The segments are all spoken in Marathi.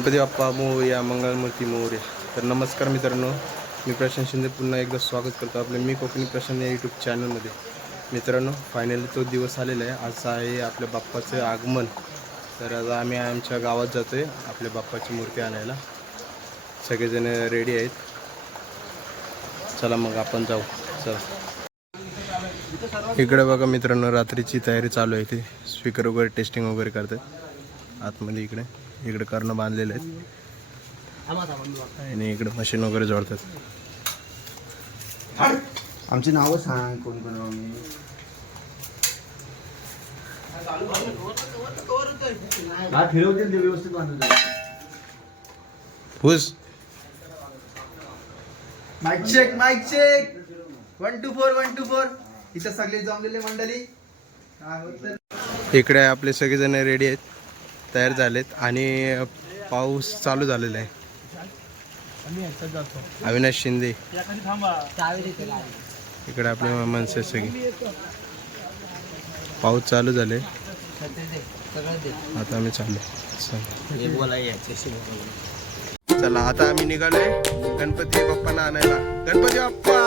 गणपती बाप्पा मोर्या मंगलमूर्ती मोर्या. तर नमस्कार मित्रांनो मी प्रशांत शिंदे. पुन्हा एकदा स्वागत करतो आपले मी कोकणी प्रशांत या यूट्यूब चॅनलमध्ये मित्रांनो फायनली तो दिवस आलेला आहे. आज आहे आपल्या बाप्पाचं आगमन. तर आज आम्ही आमच्या गावात जातो आहे आपल्या बाप्पाची मूर्ती आणायला. सगळेजण रेडी आहेत. चला मग आपण जाऊ. चला. इकडे बघा मित्रांनो रात्रीची तयारी चालू आहे ते स्पीकर वगैरे टेस्टिंग वगैरे करतात आतमध्ये इकडे. इकडे कर्ण बांधलेले आहेत. आणि इकडे मशीन वगैरे जोडतात. आमची नावं सांग कोण कोण आम्ही फिरवतील ते व्यवस्थित बांधून फुस mike check mike check one two four one two four इथं सगळे जमलेले मंडळी. काय होतं? इकडे आपले सगळेजण रेडी आहेत. तयार झालेत आणि पाऊस चालू झालेला आहे. अविनाश शिंदे. इकडे आपले माणसं सगळी. पाऊस चालू झाले. आता आम्ही चाललो चला आता आम्ही निघालोय. गणपती बाप्पांना आणायला. गणपती बाप्पा!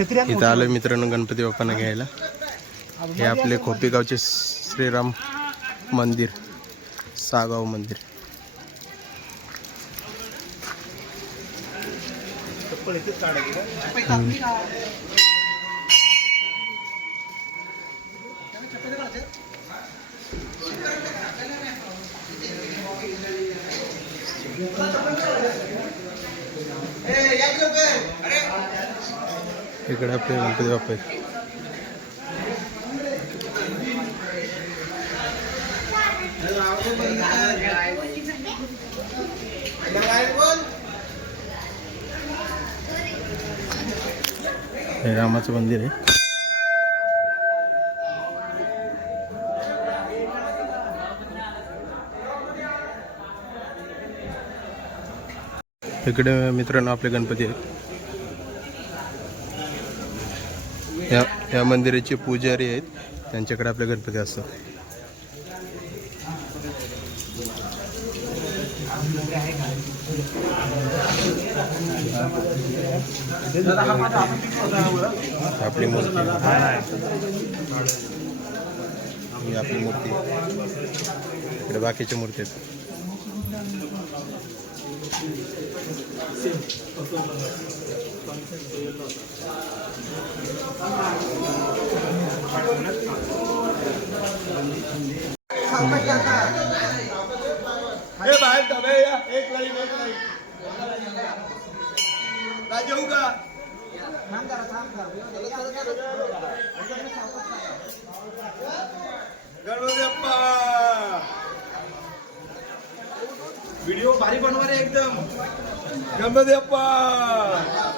इथं आलोय मित्रांनो गणपती बाप्पांना घ्यायला. हे आपले खोपेगावचे श्रीराम मंदिर सागाव मंदिर. इकडे आपले गणपती बाप्पा आहेत. हे रामाचं मंदिर आहे. इकडे मित्रांनो आपले गणपती आहेत. या या मंदिराचे पुजारी आहेत. त्यांच्याकडे आपल्या गणपती असतात आपली मूर्ती. ही आपली मूर्ती. इकडे बाकीच्या मूर्ती आहेत. એ ભાઈ તમે એક લઈ એક લઈ રાજુ કા કામ કરો કામ કરો ગણપતિ અપ્પા व्हिडिओ भारी बनवा रे एकदम. गणपती बाप्पा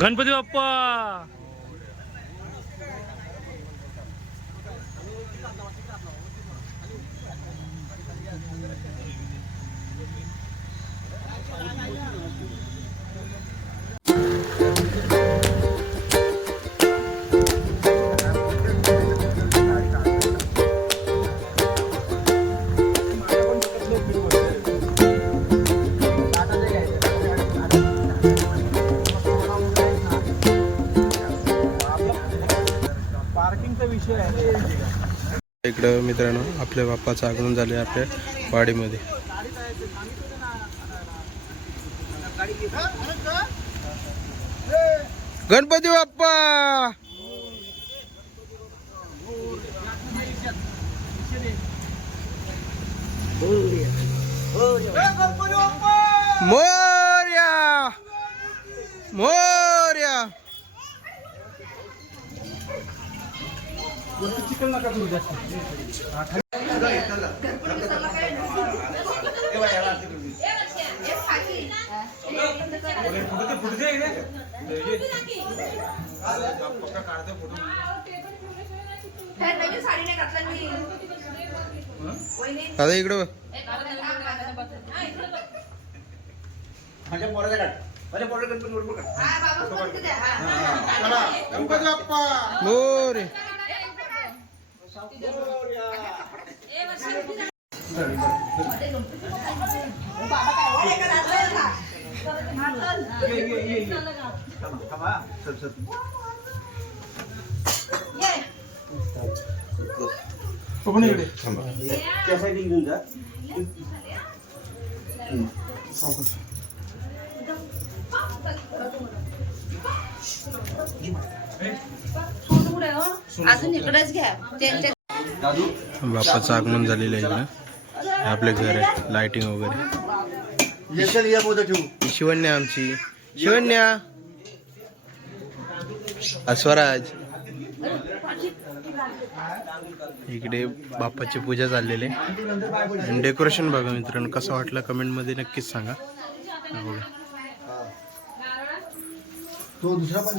गणपती बाप्पा! इकडं मित्रांनो आपल्या बाप्पाचं आगमन झाले आपल्या वाडीमध्ये. गणपती बाप्पा! मोर्या! मोर्या! नाही घातला मी वहिनी दादा इकडं. माझ्या पोराचा काढ. माझ्या पोराचा गणपती बरोबर काढ हा हा, हा, हा. गणपती बाप्पा. घेऊन जा अजून इकडेच घ्या. त्यांच्या बाप्पाचं आगमन झालेलं आहे हे आपले घर आहे लाइटिंग वगैरे. शिवण्या आमची. शिवण्या. हा स्वराज. इकडे बाप्पाची पूजा चाललेली आहे. आणि डेकोरेशन बघा मित्रांनो कसं वाटलं कमेंटमध्ये नक्कीच सांगा. बघा. तो दुसरा पण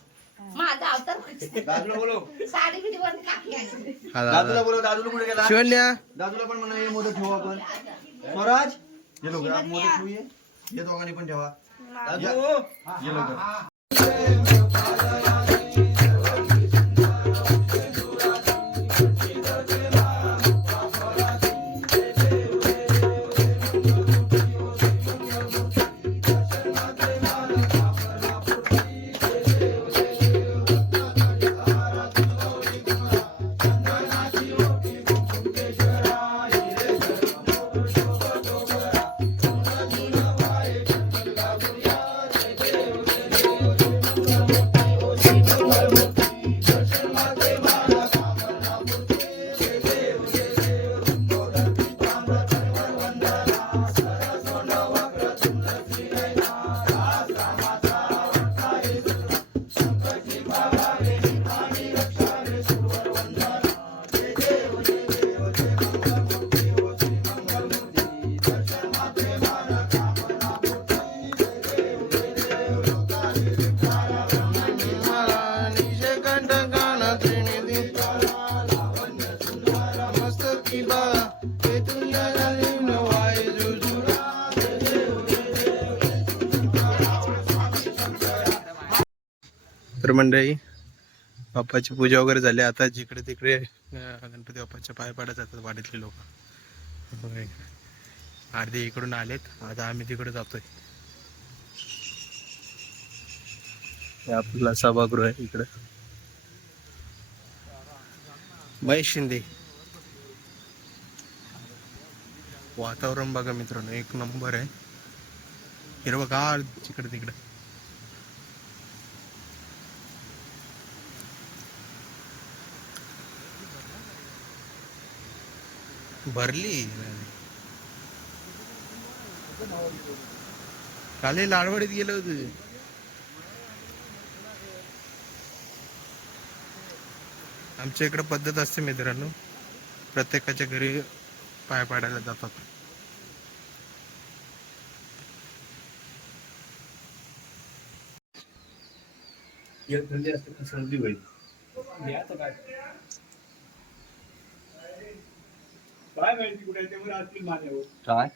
माझा अवतार व्हायचा. दादूला बोलव. साडी बिडी वर काकी आहे. हा दादूला. दादा बोलव दादूला कुठे गेला? शिवण्या. दादूला पण म्हणा हे मोदक ठेवू आपण. स्वराज आप मोदक ठेवू ये ये दोघांनी पण ठेवा. दादू ये तर मंडळी बाप्पाची पूजा वगैरे झाली. आता जिकडे तिकडे गणपती बाप्पाच्या पाय पाडत जातात वाडीतले लोक. अर्धे इकडून आलेत. आता आम्ही तिकडे जातोय. आपला सभागृह आहे इकडं. महेश शिंदे. वातावरण बघा मित्रांनो एक नंबर आहे. हिरवगार जिकडे तिकडे. भरली. काल लाडवडीत गेलो होतो. आमच्या इकडे पद्धत असते मित्रांनो. प्रत्येकाच्या घरी पाय पाडायला जातात. म्हणजे सर्दी होईल. काय माहिती कुठे ते मला असतील माझ्यावर काय?